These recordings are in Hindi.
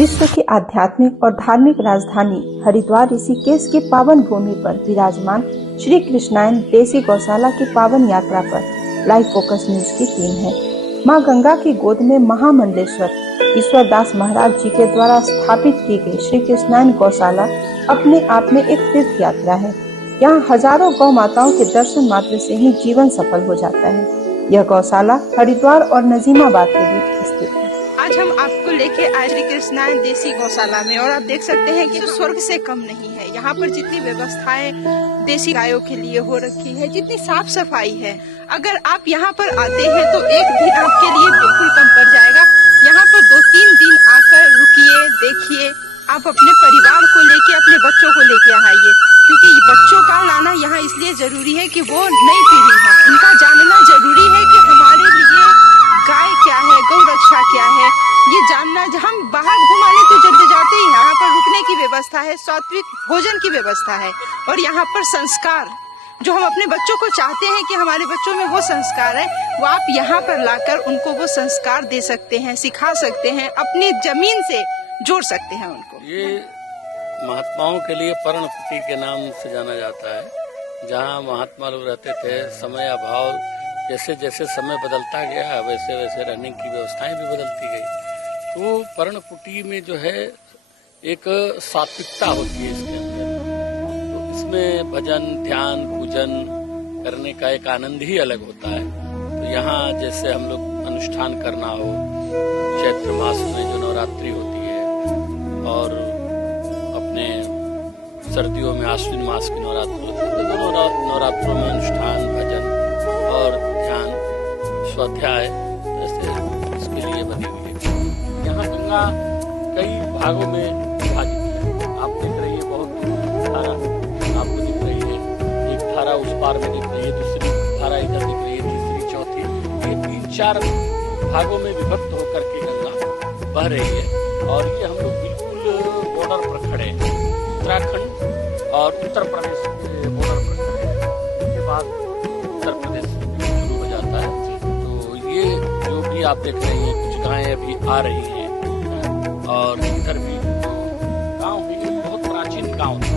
विश्व की आध्यात्मिक और धार्मिक राजधानी हरिद्वार ऋषिकेश की पावन भूमि पर विराजमान श्री कृष्णायन देसी गौशाला की पावन यात्रा पर लाइव फोकस न्यूज की टीम है। मां गंगा की गोद में महामंडलेश्वर ईश्वरदास महाराज जी के द्वारा स्थापित की गई श्री कृष्णायन गौशाला अपने आप में एक तीर्थ यात्रा है। यहाँ हजारों गौ माताओं के दर्शन मात्र से ही जीवन सफल हो जाता है। यह गौशाला हरिद्वार और नजीमाबाद के बीच स्थित है। आज हम आपको लेके आए श्री कृष्णायन देसी गौशाला में और आप देख सकते हैं कि स्वर्ग से कम नहीं है। यहाँ पर जितनी व्यवस्थाएं देसी गायों के लिए हो रखी है, जितनी साफ सफाई है, अगर आप यहाँ पर आते हैं तो एक दिन आपके लिए बिल्कुल कम पड़ जाएगा। यहाँ पर 2-3 दिन आकर रुकिए, देखिए, आप अपने परिवार को लेके, अपने बच्चों को लेके आइए, क्योंकि बच्चों का लाना यहाँ इसलिए जरूरी है कि वो नई पीढ़ी है, उनका जानना जरूरी है कि हमारे लिए गाय क्या है, गौ रक्षा क्या है, ये जानना। हम बाहर घुमाने तो जब जाते ही यहाँ पर रुकने की व्यवस्था है, सात्विक भोजन की व्यवस्था है, और यहाँ पर संस्कार जो हम अपने बच्चों को चाहते हैं कि हमारे बच्चों में वो संस्कार है, वो आप यहाँ पर लाकर उनको वो संस्कार दे सकते हैं, सिखा सकते हैं, अपनी जमीन से जोड़ सकते हैं उनको। ये महात्माओं के लिए पर्ण कुटी के नाम से जाना जाता है। जहाँ महात्मा लोग रहते थे, समय अभाव जैसे जैसे समय बदलता गया वैसे वैसे रहने की व्यवस्थाएं भी बदलती गई। तो पर्ण कुटी में जो है एक सात्विकता होती है इसके अंदर। तो इसमें भजन, ध्यान, पूजन करने का एक आनंद ही अलग होता है। तो यहाँ जैसे हम लोग अनुष्ठान करना हो, चैत्र मास में जो नवरात्रि होती है, और अपने सर्दियों में आश्विन मास की नवरात्रि होती है, तो दोनों नवरात्रों में अनुष्ठान, भजन और ध्यान, स्वाध्याय जैसे इसके लिए बनी हुई है। यहाँ गंगा कई भागों में विभाजित है। आप देख रही है बहुत धारा आपको दिख रही है, एक धारा उस पार में दिख रही है, दूसरी धारा इधर दिख रही है, तीसरी, चौथी, ये 3-4 भागों में विभक्त होकर के गंगा बह रही है। और ये हम लोग बिल्कुल बॉर्डर पर खड़े हैं, उत्तराखंड और उत्तर प्रदेश के बॉर्डर पर खड़े हैं। इसके बाद उत्तर प्रदेश शुरू हो जाता है। तो ये जो भी आप देख रहे हैं, कुछ गायें अभी आ रही हैं, और इधर भी जो गांव है, ये बहुत प्राचीन गांव था,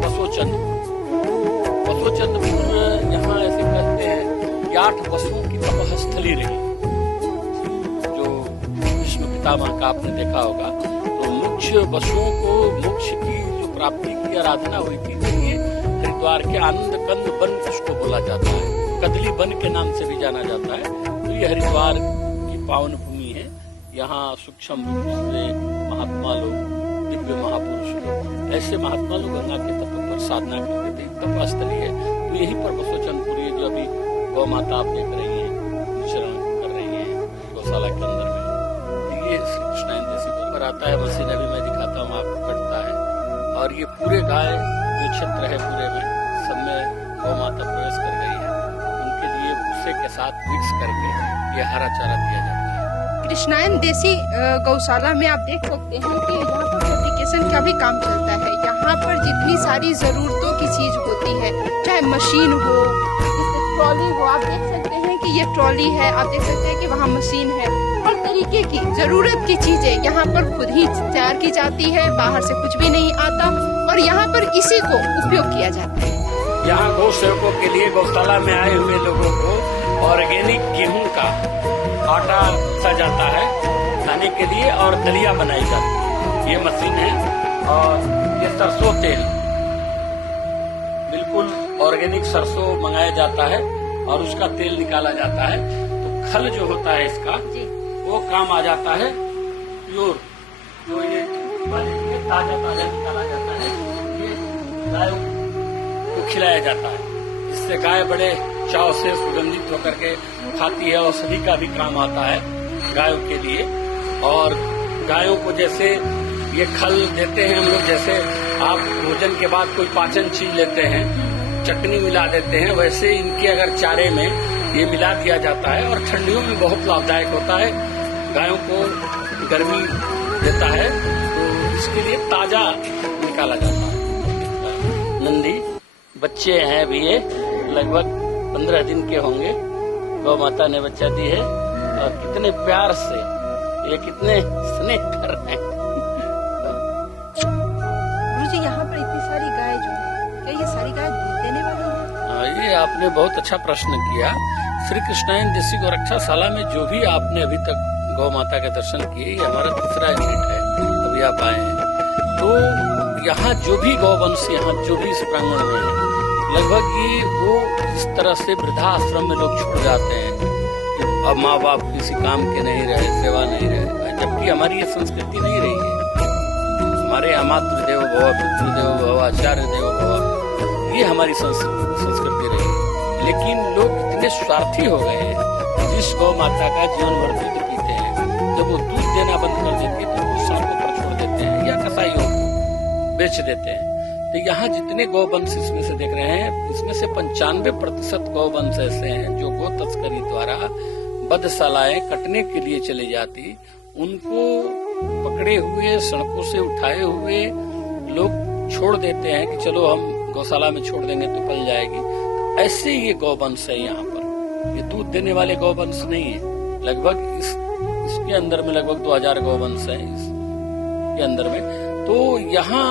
बसोचंदपुर। यहाँ ऐसे कहते हैं कि 8 बसों की तपस्थली रही। जो विष्णु पितामह का आपने देखा होगा, तो मोक्ष बसों को मोक्ष की जो प्राप्ति की आराधना हुई थी, ये हरिद्वार के आनंद कंद वन उसको बोला जाता है, कदली वन के नाम से भी जाना जाता है। तो ये हरिद्वार की पावन भूमि है। यहाँ सूक्ष्म रूप से महात्मा लोग, दिव्य महापुरुष लोग, ऐसे महात्मा लोग गंगा के तट पर साधना करते थे। तपस्थली है। तो यहीं पर बसोचंदपुरी जो अभी गौ माता आप देख रही है, विचरण कर रही है गौशाला के अंदर में, ये श्री कृष्णायन देसी पर आता है। मशीन अभी मैं दिखाता हूँ आपको, कटता है, और ये पूरे गाय जो क्षेत्र है पूरे में, सब में गौ माता प्रवेश कर गई है। उनके लिए भूसे के साथ मिक्स करके ये हरा चारा दिया जाता है। कृष्णायन देसी गौशाला में आप देख सकते हैं कि यहाँ पर फेब्रिकेशन का भी काम चलता है। यहाँ पर जितनी सारी जरूरतों की चीज होती है, चाहे मशीन हो, ट्रॉली हो, आप देख सकते हैं कि ये ट्रॉली है, आप देख सकते हैं कि वहाँ मशीन है, हर तरीके की जरूरत की चीजें यहाँ पर खुद ही तैयार की जाती है, बाहर से कुछ भी नहीं आता, और यहाँ पर इसी को उपयोग किया जाता है। यहाँ गौ सेवकों के लिए गौशाला में आए हुए लोगों को ऑर्गेनिक गेहूं का आटा सा जाता है खाने के लिए, और दलिया बनाई जाती है। ये मशीन है, और ये सरसों तेल, बिल्कुल ऑर्गेनिक सरसों मंगाया जाता है और उसका तेल निकाला जाता है। तो खल जो होता है इसका, वो काम आ जाता है प्योर, जो ये ताजा निकाला जाता है, ये गाय को खिलाया जाता है। इससे गाय बड़े चाव से सुगंधित होकर के खाती है, औषधि का भी काम आता है गायों के लिए। और गायों को जैसे ये खल देते हैं हम लोग, जैसे आप भोजन के बाद कोई पाचन चीज लेते हैं, चटनी मिला देते हैं, वैसे इनके अगर चारे में ये मिला दिया जाता है, और ठंडियों में बहुत लाभदायक होता है, गायों को गर्मी देता है। तो इसके लिए ताजा निकाला जाता है। नंदी बच्चे हैं अभी, ये लगभग 15 दिन के होंगे, गौ माता ने बच्चा दी है, और कितने प्यार से ये कितने स्नेह कर रहे हैं। देने वाली है? ये आपने बहुत अच्छा प्रश्न किया। श्री कृष्णायन देसी गौरक्षाशाला में जो भी आपने अभी तक गौ माता के दर्शन किए, ये हमारा तीसरा यूनिट है, अभी आप आए हैं। तो यहाँ जो भी गौवंश, यहाँ जो भी इस प्रांगण में है, लगभग ये वो इस तरह से वृद्धाश्रम में लोग छूट जाते हैं कि अब माँ बाप किसी काम के नहीं रहे, सेवा नहीं रहे, जबकि हमारी ये संस्कृति नहीं रही है। हमारे यहाँ मातृदेव भव, पितृदेव भव, आचार्य देव भव, ये हमारी संस्कृति रही है। लेकिन लोग इतने स्वार्थी हो गए हैं, जिस गौ माता का जीवन भर दूध पीते हैं, जब वो दूध देना बंद कर देती है तो वो सांपों पर छोड़ देते हैं या कसाईयों को बेच देते हैं। तो यहाँ जितने गौवंश इसमें से देख रहे हैं, इसमें से 95% गौवंश ऐसे हैं जो गौ तस्करी द्वारा बधशालाएं कटने के लिए चली जाती, उनको पकड़े हुए, सड़कों से उठाए हुए लोग छोड़ देते हैं कि चलो हम गौशाला में छोड़ देंगे तो पल जाएगी। तो ऐसे ये गौवंश है यहाँ पर। ये दूध देने वाले गौवंश नहीं है। लगभग इसके अंदर में लगभग 2000 गौवंश है इसके अंदर में। तो यहाँ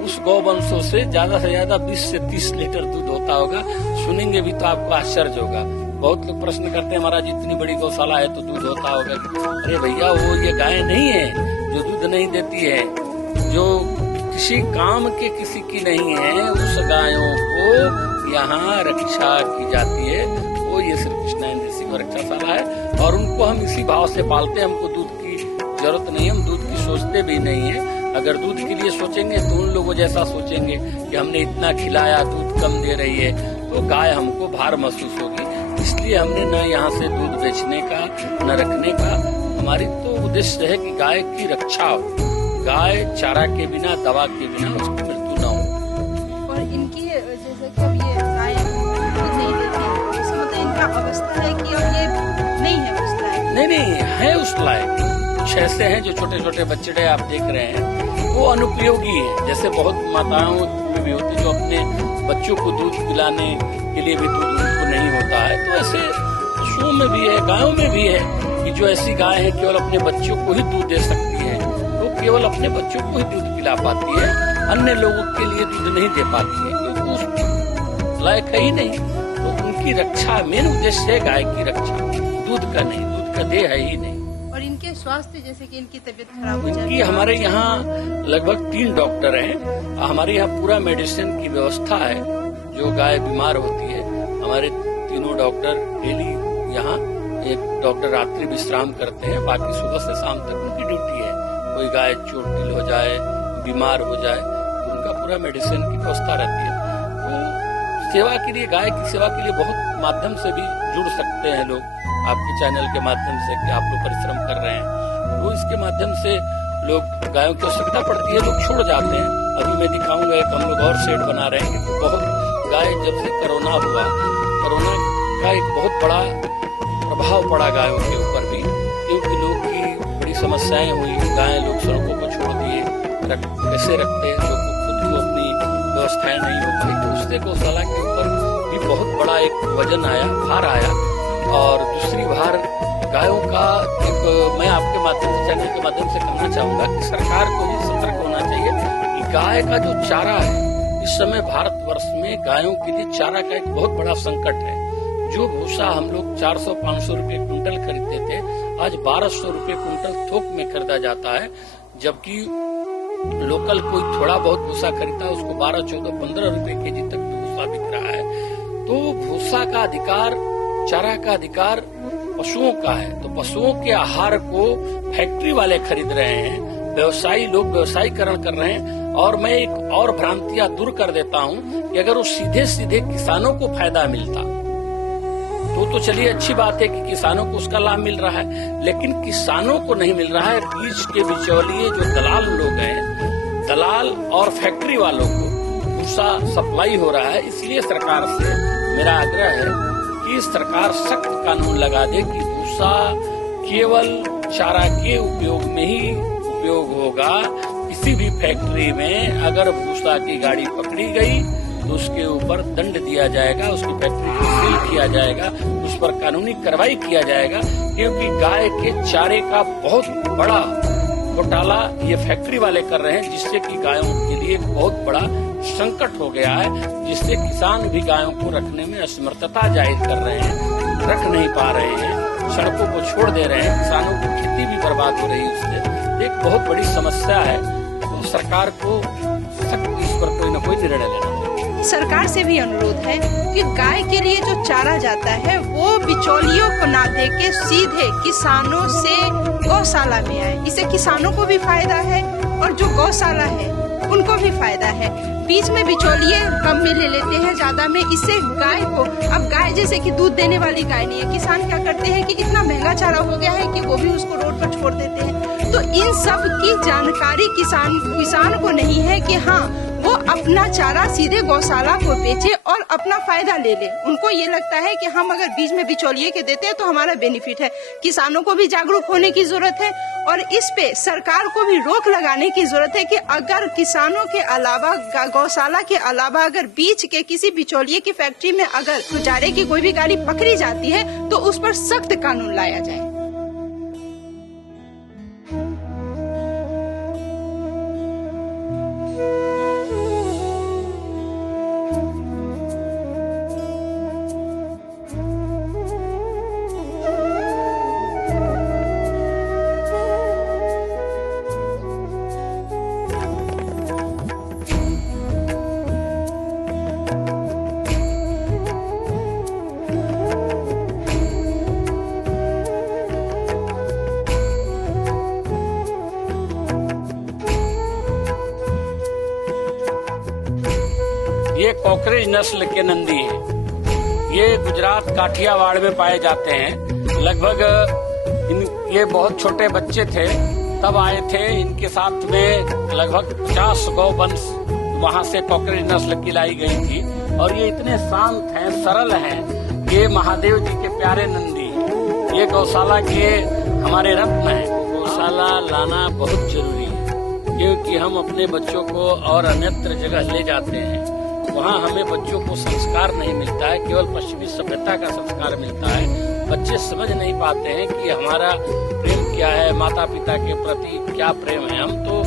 उस गौवंशों से ज्यादा 20 से 30 लीटर दूध होता होगा। सुनेंगे भी तो आपको आश्चर्य होगा। बहुत लोग प्रश्न करते हैं, महाराज इतनी बड़ी गौशाला है तो दूध होता होगा। अरे भैया, वो ये गाय नहीं है जो दूध नहीं देती है, जो किसी काम के किसी की नहीं है, उस गायों को यहाँ रक्षा की जाती है। वो ये श्री कृष्णायन देसी गौरक्षाशाला है और उनको हम इसी भाव से पालते हैं। हमको दूध की जरूरत नहीं है, हम दूध की सोचते भी नहीं है। अगर दूध के लिए सोचेंगे तो उन लोगों जैसा सोचेंगे कि हमने इतना खिलाया, दूध कम दे रही है, तो गाय हमको भार महसूस होगी। इसलिए हमने न यहाँ से दूध बेचने का न रखने का, हमारी तो उद्देश्य है कि गाय की रक्षा हो। गाय चारा के बिना, दवा के बिना उसकी मृत्यु न हो। और इनकी जैसे कि अब ये गाय दूध नहीं देती है, इसका मतलब इनका अवस्था है कि अब ये नहीं है उस लायक? नहीं है उस लायक। कुछ ऐसे हैं जो छोटे छोटे बच्चे आप देख रहे हैं, वो अनुपयोगी है। जैसे बहुत माताओं में भी होती जो अपने बच्चों को दूध पिलाने के लिए भी दूध उनको नहीं होता है। तो ऐसे पशुओं में भी है, गायों में भी है कि जो ऐसी गाय है केवल अपने बच्चों को ही दूध दे सकती है, तो केवल अपने बच्चों को ही दूध पिला पाती है, अन्य लोगों के लिए दूध नहीं दे पाती है क्योंकि उसकी लायक है ही नहीं। तो उनकी रक्षा मेन उद्देश्य है, गाय की रक्षा, दूध का नहीं, दूध का देह है ही नहीं। और इनके स्वास्थ्य, जैसे कि इनकी तबीयत खराब हो जाती इनकी है, हमारे यहाँ लगभग 3 डॉक्टर हैं। हमारे यहाँ पूरा मेडिसिन की व्यवस्था है। जो गाय बीमार होती है, हमारे तीनों डॉक्टर डेली यहाँ, एक डॉक्टर रात्रि विश्राम करते हैं, बाकी सुबह से शाम तक उनकी ड्यूटी है। कोई गाय चोटिल हो जाए, बीमार हो जाए, तो उनका पूरा मेडिसिन की व्यवस्था रहती है। तो सेवा के लिए, गाय की सेवा के लिए बहुत माध्यम से भी जुड़ सकते हैं लोग, आपके चैनल के माध्यम से कि आप लोग परिश्रम कर रहे हैं, वो इसके माध्यम से लोग, गायों की आवश्यकता पड़ती है, लोग छोड़ जाते हैं। अभी मैं दिखाऊंगा एक हम लोग और सेट बना रहे हैं कि बहुत गाय, जब से कोरोना हुआ, कोरोना का एक बहुत बड़ा प्रभाव पड़ा गायों के ऊपर भी, क्योंकि लोग की बड़ी समस्याएं हुई। गाय लोग सड़कों को छोड़ दिए, कैसे रखते, जो खुद को अपनी व्यवस्थाएं नहीं हो पाई, तो उससे गौशाला के ऊपर भी बहुत बड़ा एक वजन आया, भार आया। और दूसरी बार गायों का एक, मैं आपके माध्यम से, चैनल के माध्यम से कहना चाहूंगा कि सरकार को भी सतर्क होना चाहिए कि गाय का जो चारा है, इस समय भारतवर्ष में गायों के लिए चारा का एक बहुत बड़ा संकट है। जो भूसा हम लोग 400-500 रुपए क्विंटल खरीदते थे, आज 1200 रुपए क्विंटल थोक में खरीदा जाता है। जबकि लोकल कोई थोड़ा बहुत भूसा खरीदता है, उसको 12, 14, 15 रुपए केजी तक भूसा बिक रहा है। तो भूसा का अधिकार, चारा का अधिकार पशुओं का है। तो पशुओं के आहार को फैक्ट्री वाले खरीद रहे हैं, व्यवसायी लोग व्यवसायीकरण कर रहे हैं। और मैं एक और भ्रांतियां दूर कर देता हूं कि अगर वो सीधे सीधे किसानों को फायदा मिलता तो चलिए अच्छी बात है कि किसानों को उसका लाभ मिल रहा है, लेकिन किसानों को नहीं मिल रहा है। बीच के बिचौलिए जो दलाल लोग हैं, दलाल और फैक्ट्री वालों को भूसा सप्लाई हो रहा है। इसलिए सरकार से मेरा आग्रह है कि सरकार सख्त कानून लगा दे कि भूसा केवल चारा के उपयोग में ही उपयोग होगा। किसी भी फैक्ट्री में अगर भूसा की गाड़ी पकड़ी गई तो उसके ऊपर दंड दिया जाएगा, उसकी फैक्ट्री को सील किया जाएगा, उस पर कानूनी कार्रवाई किया जाएगा। क्योंकि गाय के चारे का बहुत बड़ा घोटाला ये फैक्ट्री वाले कर रहे हैं, जिससे कि गायों के लिए बहुत बड़ा संकट हो गया है, जिससे किसान भी गायों को रखने में असमर्थता जाहिर कर रहे हैं, रख नहीं पा रहे हैं, सड़कों को छोड़ दे रहे हैं, किसानों की खेती भी बर्बाद हो रही है। उससे एक बहुत बड़ी समस्या है। तो सरकार को सख्त इस पर कोई न कोई निर्णय लेना चाहिए। सरकार से भी अनुरोध है कि गाय के लिए जो चारा जाता है वो बिचौलियों को ना दे के सीधे किसानों से गौशाला में आए। इससे किसानों को भी फायदा है और जो गौशाला है उनको भी फायदा है। बीच में बिचौलिए कम में ले लेते हैं, ज्यादा में। इससे गाय को, अब गाय जैसे कि दूध देने वाली गाय नहीं है, किसान क्या करते हैं कि इतना महंगा चारा हो गया है कि वो भी उसको रोड पर छोड़ देते हैं। तो इन सब की जानकारी किसान को नहीं है कि हाँ वो अपना चारा सीधे गौशाला को बेचे और अपना फायदा ले ले। उनको ये लगता है कि हम अगर बीच में बिचौलिए के देते हैं तो हमारा बेनिफिट है। किसानों को भी जागरूक होने की जरूरत है और इस पे सरकार को भी रोक लगाने की जरूरत है कि अगर किसानों के अलावा, गौशाला के अलावा अगर बीच के किसी बिचौलिए की फैक्ट्री में अगर चारे की कोई भी गाड़ी पकड़ी जाती है तो उस पर सख्त कानून लाया जाए। ये कॉकरेज नस्ल के नंदी हैं। ये गुजरात काठियावाड़ में पाए जाते हैं। लगभग ये बहुत छोटे बच्चे थे तब आए थे। इनके साथ में लगभग 50 गौवंश वहां से कॉकरेज नस्ल की लाई गई थी और ये इतने शांत हैं, सरल हैं। ये महादेव जी के प्यारे नंदी हैं। ये गौशाला के हमारे रत्न हैं। गौशाला लाना बहुत जरूरी है क्योंकि हम अपने बच्चों को और अन्यत्र जगह ले जाते हैं, वहाँ हमें बच्चों को संस्कार नहीं मिलता है, केवल पश्चिमी सभ्यता का संस्कार मिलता है। बच्चे समझ नहीं पाते हैं कि हमारा प्रेम क्या है, माता पिता के प्रति क्या प्रेम है। हम तो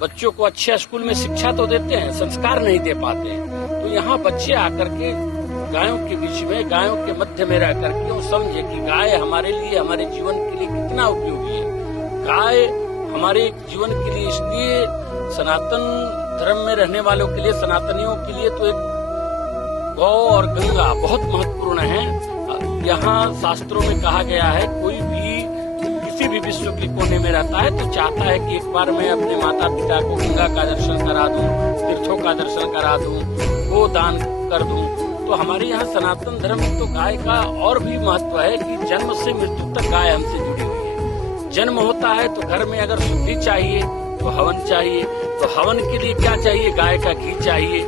बच्चों को अच्छे स्कूल में शिक्षा तो देते हैं, संस्कार नहीं दे पाते हैं। तो यहाँ बच्चे आकर के गायों के बीच में, गायों के मध्य में रह करके वो समझे कि गाय हमारे लिए, हमारे जीवन के लिए कितना उपयोगी है। गाय हमारे जीवन के लिए, इसलिए सनातन धर्म में रहने वालों के लिए, सनातनियों के लिए तो एक गौ और गंगा बहुत महत्वपूर्ण है। यहाँ शास्त्रों में कहा गया है कोई भी किसी भी विश्व के कोने में रहता है तो चाहता है कि एक बार मैं अपने माता पिता को गंगा का दर्शन करा दूं, तीर्थों का दर्शन करा दूं, गो दान कर दूं। तो हमारे यहाँ सनातन धर्म में तो गाय का और भी महत्व है कि जन्म से मृत्यु तक गाय हमसे जुड़ी हुई है। जन्म होता है तो घर में अगर शुद्धि चाहिए तो हवन चाहिए, तो हवन के लिए क्या चाहिए? गाय का घी चाहिए,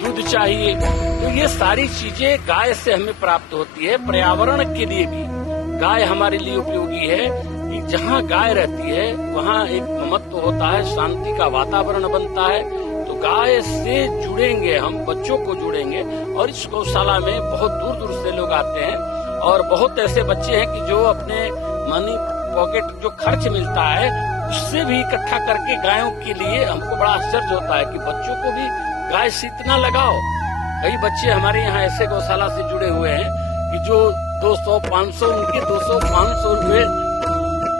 दूध चाहिए। तो ये सारी चीजें गाय से हमें प्राप्त होती है। पर्यावरण के लिए भी गाय हमारे लिए उपयोगी है कि जहाँ गाय रहती है वहाँ एक ममत्व होता है, शांति का वातावरण बनता है। तो गाय से जुड़ेंगे हम, बच्चों को जुड़ेंगे। और इस गौशाला में बहुत दूर दूर से लोग आते हैं और बहुत ऐसे बच्चे हैं कि जो अपने मनी पॉकेट जो खर्च मिलता है उससे भी इकट्ठा करके गायों के लिए, हमको बड़ा आश्चर्य होता है कि बच्चों को भी गाय से इतना लगाओ। कई बच्चे हमारे यहाँ ऐसे गौशाला से जुड़े हुए हैं कि जो 200-500, उनके 200-500 रुपए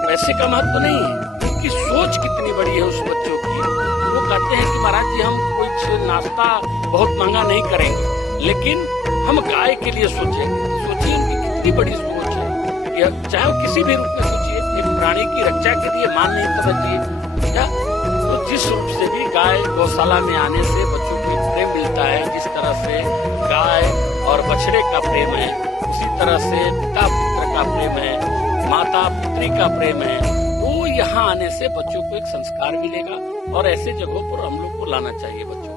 पैसे का महत्व नहीं है, उनकी सोच कितनी बड़ी है उस बच्चों की। वो कहते हैं कि महाराज जी हम कोई नाश्ता बहुत महंगा नहीं करेंगे लेकिन हम गाय के लिए सोचेंगे। तो सोचिए उनकी कितनी बड़ी सोच है, चाहे वो किसी भी रूप में सोचिए, एक प्राणी की रक्षा के लिए मान नहीं समझिए क्या। तो जिस रूप से भी गाय गौशाला में आने से बच्चों को प्रेम मिलता है, जिस तरह से गाय और बछड़े का प्रेम है, उसी तरह से पिता पुत्र का प्रेम है, माता पुत्री का प्रेम है। तो यहाँ आने से बच्चों को एक संस्कार मिलेगा और ऐसे जगहों पर हम लोग को लाना चाहिए बच्चों।